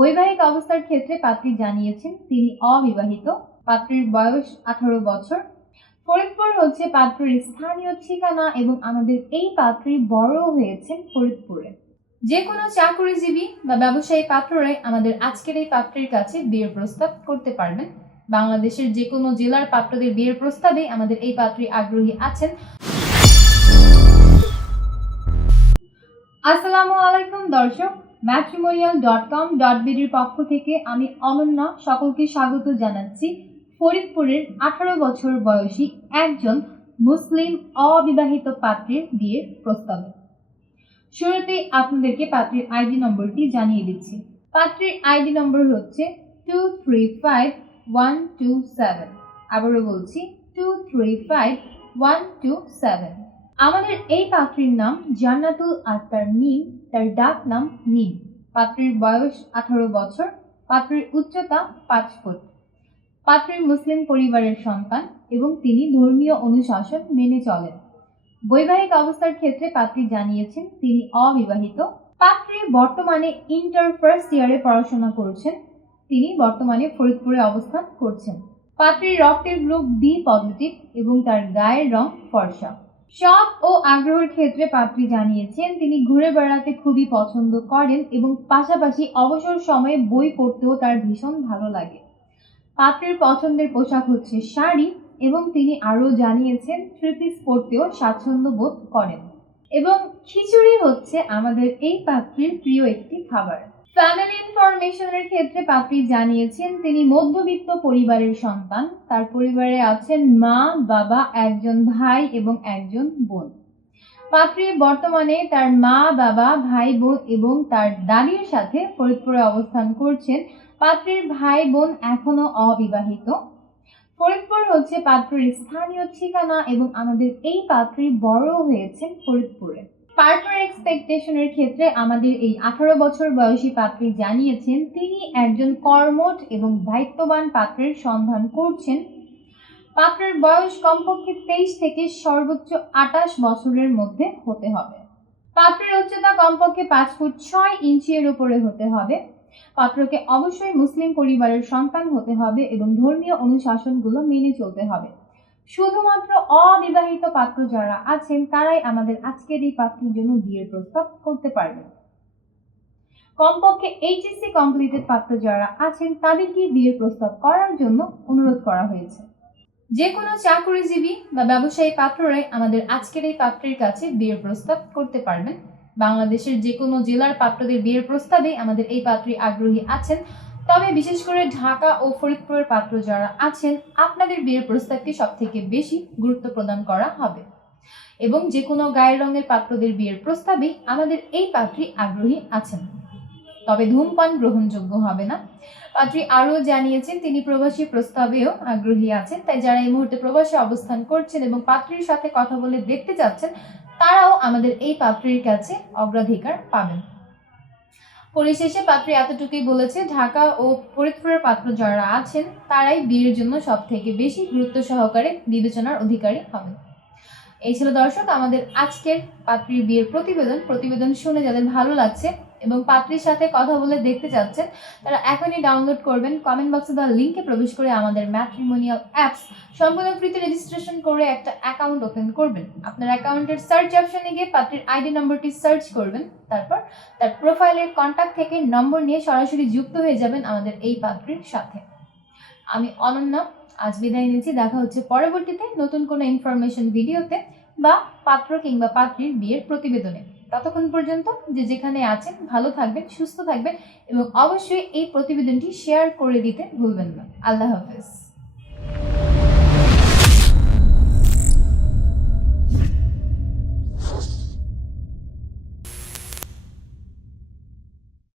বৈবাহিক অবস্থার ক্ষেত্রে পাত্রী জানিয়েছেন, তিনি অবিবাহিত, পাত্রীর বয়স আঠারো বছর। ফরিদপুর হচ্ছে পাত্রীর স্থানীয় ঠিকানা এবং আমাদের এই পাত্রী বড় হয়েছেন ফরিদপুরে। যে কোনো চাকরিজীবী বা ব্যবসায়ী পাত্ররাই আমাদের আজকের এই পাত্রীর কাছে বিয়ের প্রস্তাব করতে পারবেন। বাংলাদেশের যে কোনো জেলার পাত্রদের বিয়ের প্রস্তাবে আমাদের এই পাত্রী আগ্রহী আছেন। আসসালামু আলাইকুম দর্শক ম্যাট্রিমোনিয়াল ডট কম ডট বিডির পক্ষ থেকে আমি অনন্যা সকলকে স্বাগত জানাচ্ছি। ফরিদপুরের আঠারো বছর বয়সী একজন মুসলিম অবিবাহিত পাত্রের বিয়ের প্রস্তাবে। শুরুতেই আপনাদেরকে পাত্রীর আইডি নম্বরটি জানিয়ে দিচ্ছি। পাত্রীর আইডি নম্বর হচ্ছে two three five one two seven আবারও বলছি two three five one two seven আমাদের এই পাত্রীর নাম জান্নাতুল আক্তার মিম, তার ডাক নাম মিম। পাত্রীর বয়স আঠারো বছর, পাত্রীর উচ্চতা পাঁচ ফুট। পাত্রীর মুসলিম পরিবারের সন্তান এবং তিনি ধর্মীয় অনুশাসন মেনে চলেন। বৈবাহিক অবস্থার ক্ষেত্রে পাত্রী জানিয়েছেন, তিনি অবিবাহিত। পাত্রী বর্তমানে ইন্টার ফার্স্ট ইয়ারে পড়াশোনা করছেন। তিনি বর্তমানে ফরিদপুরে অবস্থান করছেন। পাত্রীর রক্তের গ্রুপ বি পজিটিভ এবং তার গায়ের রং ফর্সা। শখ ও আগ্রহের ক্ষেত্রে পাত্রী জানিয়েছেন, তিনি ঘুরে বেড়াতে খুবই পছন্দ করেন এবং পাশাপাশি অবসর সময়ে বই পড়তেও তার ভীষণ ভালো লাগে। পাত্রের পছন্দের পোশাক হচ্ছে শাড়ি এবং তিনি আরও জানিয়েছেন, থ্রি পিস পরতেও স্বাচ্ছন্দ্য বোধ করেন। এবং খিচুড়ি হচ্ছে আমাদের এই পাত্রীর প্রিয় একটি খাবার। ফ্যামিলি ইনফরমেশনের ক্ষেত্রে পাত্রী জানিয়েছেন, তিনি মধ্যবিত্ত পরিবারের সন্তান। তার পরিবারে আছেন মা, বাবা, একজন ভাই এবং একজন বোন। পাত্রী বর্তমানে তার মা, বাবা, ভাই, বোন এবং তার দাদির সাথে ফরিদপুরে অবস্থান করছেন। পাত্রীর ভাই, বোন এখনও অবিবাহিত। ফরিদপুর হচ্ছে পাত্রীর স্থানীয় ঠিকানা এবং আমাদের এই পাত্রী বড় হয়েছেন ফরিদপুরে। পার্টনার এক্সপেকটেশনের ক্ষেত্রে আমাদের এই আঠারো বছর বয়সী পাত্রী জানিয়েছেন, তিনি একজন কর্মঠ এবং দায়িত্ববান পাত্রের সন্ধান করছেন। পাত্রের বয়স কমপক্ষে তেইশ থেকে সর্বোচ্চ আটাশ বছরের মধ্যে হতে হবে। পাত্রের উচ্চতা কমপক্ষে পাঁচ ফুট ছয় ইঞ্চির উপরে হতে হবে। পাত্রকে অবশ্যই মুসলিম পরিবারের সন্তান হতে হবে এবং ধর্মীয় অনুশাসনগুলো মেনে চলতে হবে। শুধুমাত্র অবিবাহিত পাত্র যারা আছেন, তারাই আমাদের আজকের এই পাত্রের জন্য বিয়ের প্রস্তাব করতে পারবেন। কমপক্ষে এইচএসসি কমপ্লিটেড পাত্র যারা আছেন তাদেরকে বিয়ের প্রস্তাব করার জন্য অনুরোধ করা হয়েছে। যে কোনো চাকরিজীবী বা ব্যবসায়ী পাত্ররাই আমাদের আজকের এই পাত্রের কাছে বিয়ের প্রস্তাব করতে পারবেন। বাংলাদেশের যে কোনো জেলার পাত্রদের বিয়ের প্রস্তাবে আমাদের এই পাত্রী আগ্রহী আছেন। তবে বিশেষ করে ঢাকা ও ফরিদপুরের পাত্র যারা আছেন, আপনাদের বিয়ের প্রস্তাবটি সব থেকে বেশি গুরুত্ব প্রদান করা হবে। এবং যে কোনো গায়ের রঙের পাত্রদের বিয়ের প্রস্তাবে আমাদের এই পাত্রী আগ্রহী আছেন। তবে ধূমপান গ্রহণযোগ্য হবে না। পাত্রী আরও জানিয়েছেন, তিনি প্রবাসী প্রস্তাবেও আগ্রহী আছেন। তাই যারা এই মুহূর্তে প্রবাসে অবস্থান করছেন এবং পাত্রীর সাথে কথা বলে দেখতে যাচ্ছেন, তারাও আমাদের এই পাত্রীর কাছে অগ্রাধিকার পাবেন। পরিশেষে পাত্রী এতটুকুই বলেছে, ঢাকা ও ফরিদপুরের পাত্র যারা আছেন, তারাই বিয়ের জন্য সব থেকে বেশি গুরুত্ব সহকারে বিবেচনার অধিকারী হবে এই ছিল দর্শক, আমাদের আজকের পাত্রীর বিয়ের প্রতিবেদন। প্রতিবেদন শুনে যাদের ভালো লাগছে এবং পাত্রীর সাথে কথা বলে দেখতে চাচ্ছেন তারা এখনই ডাউনলোড করবেন। কমেন্ট বক্সে দেওয়া লিঙ্কে প্রবেশ করে আমাদের ম্যাট্রিমোনিয়াল অ্যাপস সম্পূর্ণ ফ্রিতে রেজিস্ট্রেশন করে একটা অ্যাকাউন্ট ওপেন করবেন। আপনার অ্যাকাউন্টের সার্চ অপশনে গিয়ে পাত্রীর আইডি নম্বরটি সার্চ করবেন, তারপর তার প্রোফাইলের কন্ট্যাক্ট থেকে নম্বর নিয়ে সরাসরি যুক্ত হয়ে যাবেন আমাদের এই পাত্রীর সাথে। আমি অনন্যা, আজ বিদায় নিচ্ছি। দেখা হচ্ছে পরবর্তীতে নতুন কোনো ইনফরমেশন ভিডিওতে বা পাত্র কিংবা পাত্রীর বিয়ের প্রতিবেদনে। ততক্ষণ পর্যন্ত যে যেখানে আছেন, ভালো থাকবেন, সুস্থ থাকবেন এবং অবশ্যই এই প্রতিবেদনটি শেয়ার করে দিতে ভুলবেন না। আল্লাহ হাফেজ।